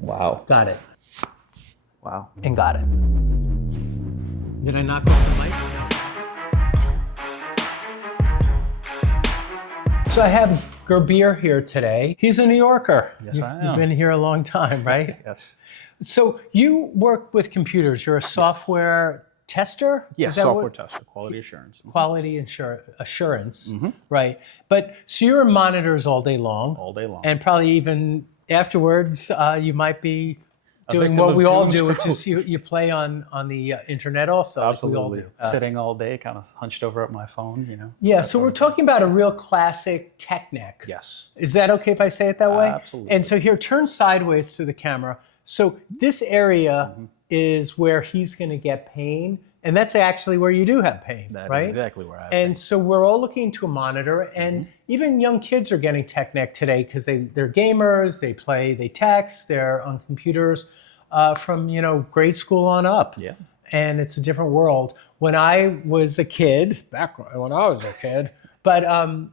Wow. Got it. Wow. And got it. Did I knock off the mic? So I have Gurbir here today. He's a New Yorker. Yes, I am. You've been here a long time, right? Yes. So you work with computers. You're a software tester? Yes, software tester, quality assurance. Quality assurance, right? But so you're in monitors all day long. All day long. And probably even afterwards, you might be doing victim what of we all doom do, which scroll. is you play on the internet also. Absolutely. Like we all do. Sitting all day, kind of hunched over at my phone, you know. Yeah, so we're talking about a real classic tech neck. Yes. Is that okay if I say it that way? Absolutely. And so here, turn sideways to the camera. So this area is where he's going to get pain. And that's actually where you do have pain, That right? is exactly where I have And so we're all looking to a monitor, and even young kids are getting tech neck today because they're gamers, they text, they're on computers from grade school on up. Yeah. And it's a different world. When I was a kid, but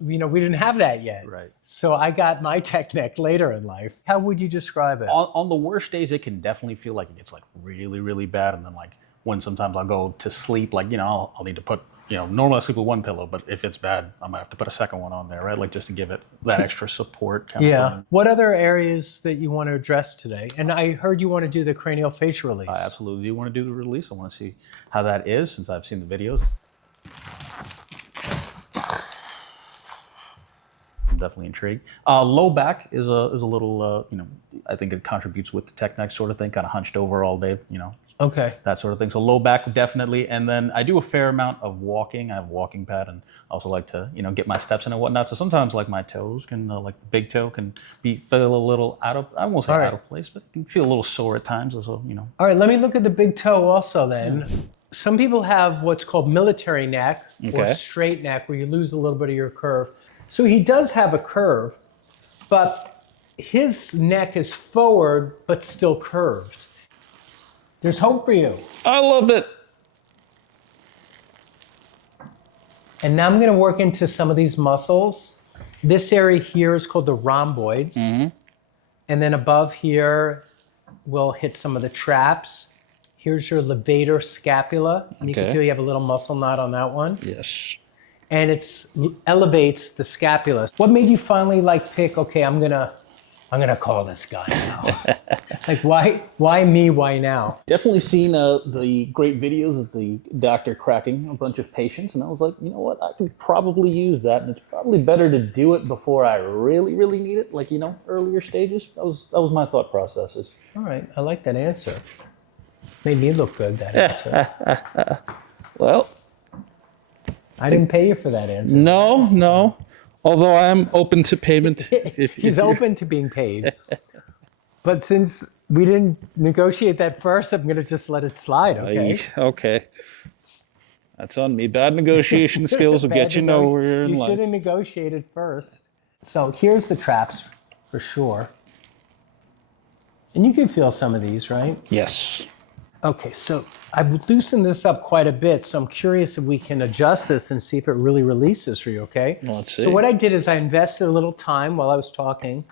we didn't have that yet. Right. So I got my tech neck later in life. How would you describe it? On the worst days, it can definitely feel like it gets like really, really bad. And then like when sometimes I'll go to sleep, like, I'll need to put, normally I sleep with one pillow, but if it's bad, I might have to put a second one on there, right? Like just to give it that extra support. Kind of thing. What other areas that you want to address today? And I heard you want to do the cranial facial release. I absolutely do want to do the release. I want to see how that is since I've seen the videos. I'm definitely intrigued. Low back is a little, I think it contributes with the tech neck sort of thing, kind of hunched over all day, Okay. that sort of thing. So low back definitely. And then I do a fair amount of walking. I have a walking pad and I also like to, get my steps in and whatnot. So sometimes like my toes can, like the big toe can feel a little I won't say out of place, but can feel a little sore at times. So, All right, let me look at the big toe also then. Some people have what's called military neck or straight neck where you lose a little bit of your curve. So he does have a curve, but his neck is forward but still curved. There's hope for you. I love it. And now I'm going to work into some of these muscles. This area here is called the rhomboids. And then above here, we'll hit some of the traps. Here's your levator scapula. And you can feel you have a little muscle knot on that one. Yes. And it elevates the scapula. What made you finally pick, okay, I'm gonna call this guy now? Like why me, why now? Definitely seen the great videos of the doctor cracking a bunch of patients, and I was like, you know what, I could probably use that, and it's probably better to do it before I really, really need it, like, earlier stages. That was my thought processes. All right, I like that answer. Made me look good, that answer. Well, I didn't pay you for that answer. no. Although I am open to payment. He's open to being paid. But since we didn't negotiate that first, I'm going to just let it slide, okay? Okay. That's on me. Bad negotiation skills will get you nowhere in You life. should have negotiated first. So here's the traps for sure. And you can feel some of these, right? Yes. Okay, so I've loosened this up quite a bit, so I'm curious if we can adjust this and see if it really releases for you, okay? Let's see. So what I did is I invested a little time while I was talking,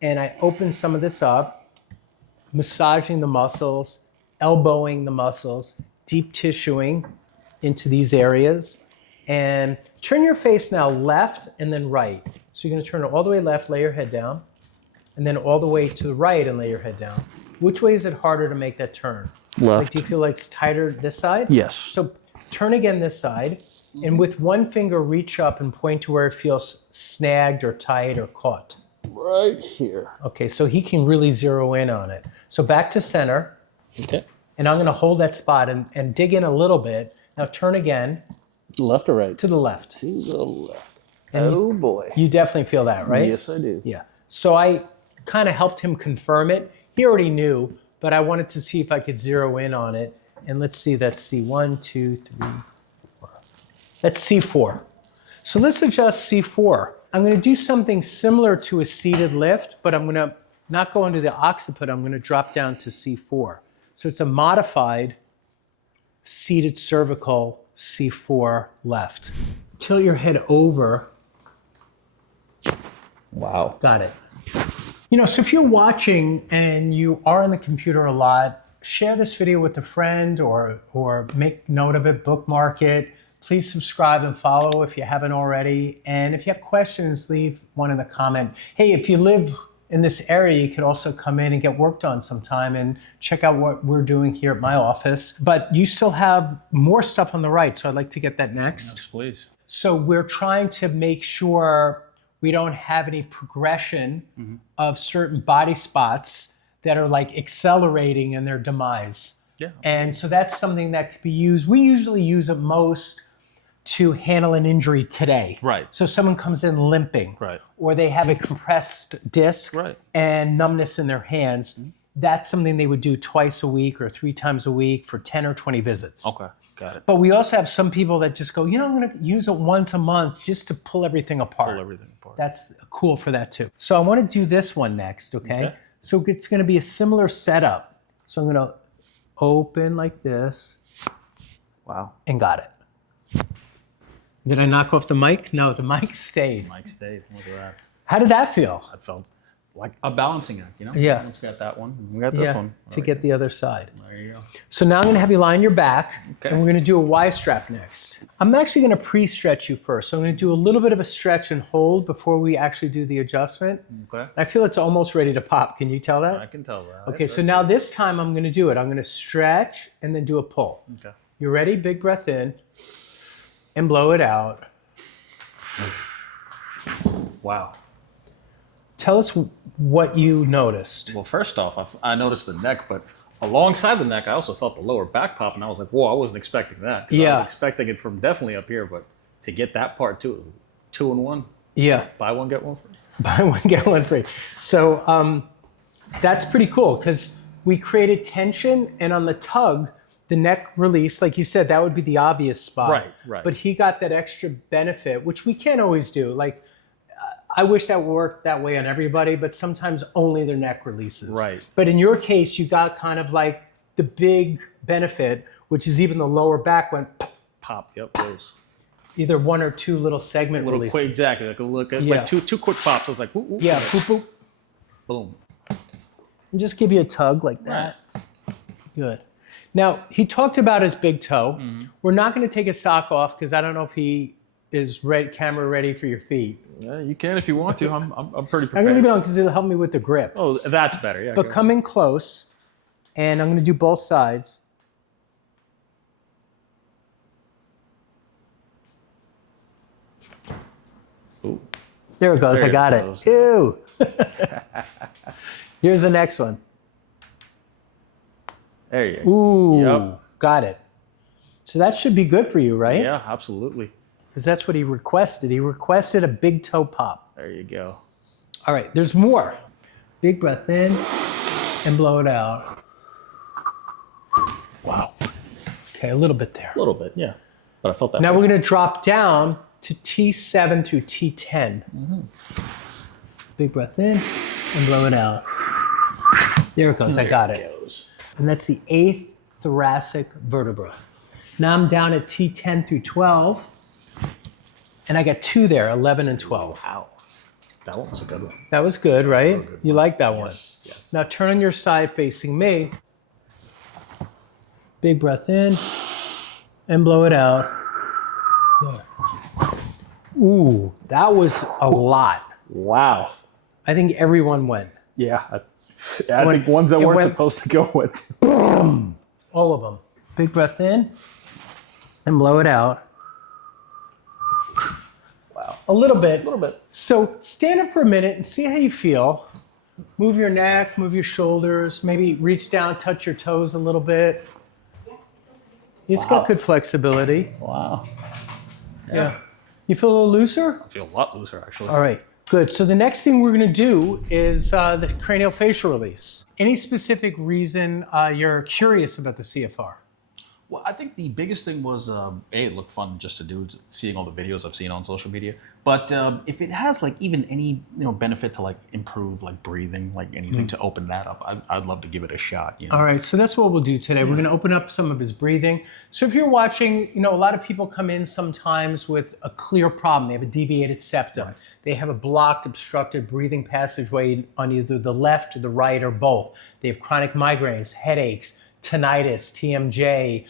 and I opened some of this up, massaging the muscles, elbowing the muscles, deep tissuing into these areas. And turn your face now left and then right. So you're gonna turn it all the way left, lay your head down, and then all the way to the right and lay your head down. Which way is it harder to make that turn? Left. Like, do you feel like it's tighter this side? Yes. So turn again this side, and with one finger reach up and point to where it feels snagged or tight or caught. Right here. Okay, so he can really zero in on it. So back to center, Okay. and I'm gonna hold that spot and dig in a little bit. Now turn again Left or right? to the left. To the left. And Oh boy. You definitely feel that, right? Yes, I do. Yeah. So I kind of helped him confirm it. He already knew, but I wanted to see if I could zero in on it. And let's see, that's C1, 2, 3, 4. That's C4. So let's adjust C4. I'm going to do something similar to a seated lift, but I'm going to not go into the occiput. I'm going to drop down to C4. So it's a modified seated cervical C4 left. Tilt your head over. Wow. Got it. So if you're watching and you are on the computer a lot, share this video with a friend or make note of it, bookmark it. Please subscribe and follow if you haven't already. And if you have questions, leave one in the comment. Hey, if you live in this area, you could also come in and get worked on sometime and check out what we're doing here at my office. But you still have more stuff on the right, so I'd like to get that next. Yes, please. So we're trying to make sure we don't have any progression of certain body spots that are like accelerating in their demise. Yeah. And so that's something that could be used. We usually use it most to handle an injury today. Right. So someone comes in limping, Right. or they have a compressed disc Right. and numbness in their hands. That's something they would do twice a week or 3 times a week for 10 or 20 visits. Okay, got it. But we also have some people that just go, I'm going to use it once a month just to pull everything apart. Pull everything apart. That's cool for that too. So I want to do this one next, okay? So it's going to be a similar setup. So I'm going to open like this. Wow. And got it. Did I knock off the mic? No, the mic stayed. Mike stayed. Look at that. How did that feel? That felt like a balancing act, Yeah. Once we got that one, we got this one. To get the other side. There you go. So now I'm going to have you lie on your back, Okay. and we're going to do a Y strap next. I'm actually going to pre-stretch you first. So I'm going to do a little bit of a stretch and hold before we actually do the adjustment. Okay. I feel it's almost ready to pop. Can you tell that? I can tell that. Okay, so now this time I'm going to do it. I'm going to stretch and then do a pull. Okay. You ready? Big breath in and blow it out. Wow. Tell us what you noticed. Well, first off, I noticed the neck, but alongside the neck, I also felt the lower back pop, and I was like, whoa, I wasn't expecting that. 'Cause I Yeah. was expecting it from definitely up here, but to get that part too, 2-in-1, Yeah. buy one, get one free. Buy one, get one free. So that's pretty cool because we created tension, and on the tug, the neck release, like you said, that would be the obvious spot. Right, right. But he got that extra benefit, which we can't always do. Like, I wish that worked that way on everybody, but sometimes only their neck releases. Right. But in your case, you got kind of like the big benefit, which is even the lower back went Pop, yep, those. either 1 or 2 little segment Little releases. quick, exactly. Like a look at Yeah. like two quick pops. I was like, whoop, whoop, Yeah, okay. boop, boop. Boom. And just give you a tug like that. Good. Now, he talked about his big toe. We're not going to take his sock off because I don't know if he is camera ready for your feet. Yeah, you can if you want to. I'm pretty I'm prepared. going to leave it on because it'll help me with the grip. Oh, that's better. Yeah. But come in close, and I'm going to do both sides. Ooh. There it goes. There I got it it. goes. Ew. Here's the next one. There you go. Ooh. Yep. Got it. So that should be good for you, right? Yeah, absolutely. Because that's what he requested. He requested a big toe pop. There you go. All right, there's more. Big breath in and blow it out. Wow. Okay, a little bit there. A little bit, yeah. But I felt that. Now we're going to drop down to T7 through T10. Big breath in and blow it out. There it goes. I got it. Goes. And that's the 8th thoracic vertebra. Now I'm down at T10 through 12. And I got 2 there, 11 and 12. Wow. That one was a good one. That was good, right? Good You like that one? Yes. Now turn on your side facing me. Big breath in and blow it out. Good. Ooh, that was a lot. Wow. I think everyone went. Yeah. I think ones that it weren't went- supposed to go with. All of them. Big breath in and blow it out. Wow. A little bit. A little bit. So stand up for a minute and see how you feel. Move your neck, move your shoulders, maybe reach down, touch your toes a little bit. It's got good flexibility. Wow. Yeah. You feel a little looser? I feel a lot looser, actually. All right, good. So the next thing we're going to do is the craniofacial release. Any specific reason you're curious about the CFR? Well, I think the biggest thing was it looked fun just to do, seeing all the videos I've seen on social media. But if it has like even any benefit to like improve like breathing, like anything to open that up, I'd love to give it a shot. All right, so that's what we'll do today. We're going to open up some of his breathing. So if you're watching, a lot of people come in sometimes with a clear problem. They have a deviated septum. Right. They have a blocked, obstructed breathing passageway on either the left or the right or both. They have chronic migraines, headaches, tinnitus, TMJ,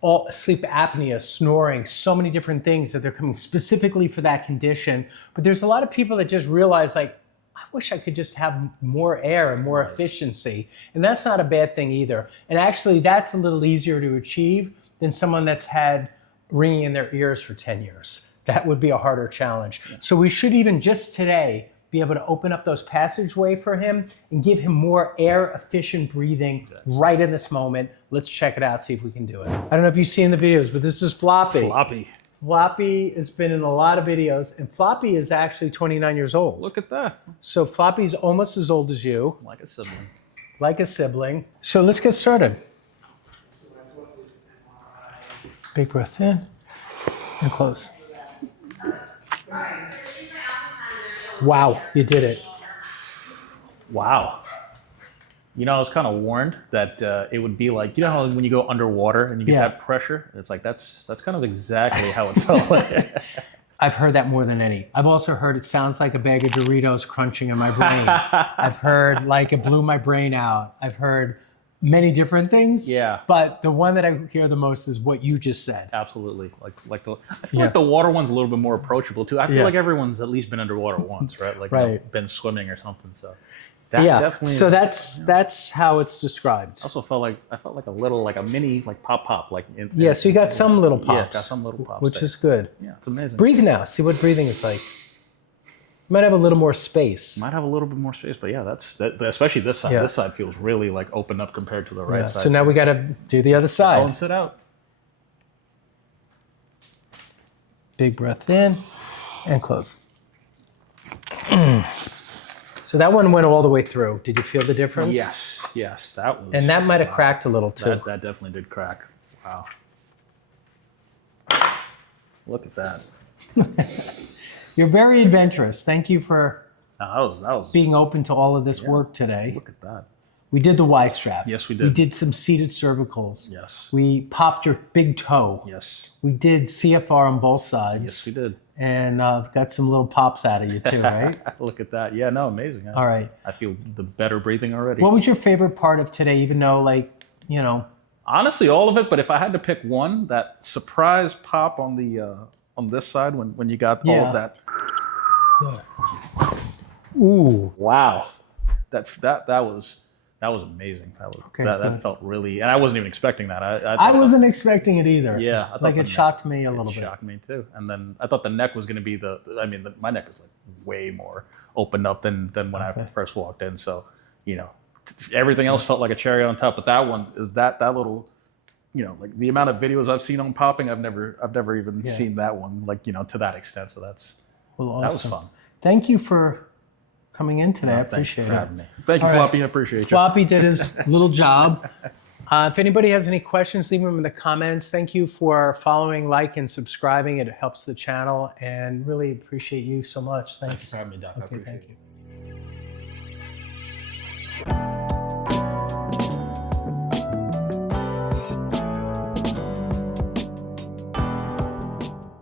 all sleep apnea, snoring, so many different things that they're coming specifically for that condition. But there's a lot of people that just realize, like, I wish I could just have more air and more efficiency. And that's not a bad thing either. And actually, that's a little easier to achieve than someone that's had ringing in their ears for 10 years. That would be a harder challenge. Yeah. So we should even just today be able to open up those passageway for him and give him more air efficient breathing right in this moment. Let's check it out, see if we can do it. I don't know if you've seen the videos, but this is Floppy. Floppy has been in a lot of videos, and Floppy is actually 29 years old. Look at that. So Floppy's almost as old as you. Like a sibling. Like a sibling. So let's get started. Big breath in and close. Wow, you did it. Wow. I was kind of warned that it would be like, how when you go underwater and you get that pressure? It's like, that's kind of exactly how it felt like. I've heard that more than any. I've also heard it sounds like a bag of Doritos crunching in my brain. I've heard like it blew my brain out. I've heard many different things. Yeah. But the one that I hear the most is what you just said. Absolutely. I feel like the water one's a little bit more approachable too. I feel like everyone's at least been underwater once, right? Like been swimming or something. So that definitely. So that's how it's described. I also felt like a little, like a mini, like pop, like. So you got some little pops. Yeah, got some little pops. Which is good. Yeah, it's amazing. Breathe now. See what breathing is like. Might have a little more space. Might have a little bit more space, but especially this side. Yeah. This side feels really like open up compared to the right side. So now we got to do the other side. Go and sit out. Big breath in and close. So that one went all the way through. Did you feel the difference? Yes, that was. And that might have cracked a little too. That definitely did crack. Wow. Look at that. You're very adventurous. Thank you for that was being open to all of this work today. Look at that. We did the Y strap. Yes, we did. We did some seated cervicals. Yes. We popped your big toe. Yes. We did CFR on both sides. Yes, we did. And got some little pops out of you too, right? Look at that. Yeah, no, amazing. All right. I feel the better breathing already. What was your favorite part of today, even though Honestly, all of it, but if I had to pick one, that surprise pop on the on this side when you got all of that. Ooh. Wow. That was amazing. That felt really, and I wasn't even expecting that. I wasn't expecting it either. Yeah. It shocked me a little bit. It shocked me too. And then I thought the neck was going to be my neck was like way more opened up than when I first walked in. So, everything else felt like a cherry on top, but that one is that little, like the amount of videos I've seen on popping, I've never even seen that one, like, to that extent. So that was fun. Thank you for coming in today. I appreciate it. Thank you, Floppy. I appreciate you. Floppy did his little job. If anybody has any questions, leave them in the comments. Thank you for following, and subscribing. It helps the channel, and really appreciate you so much. Thanks. Thanks for having me, Doc. I appreciate it.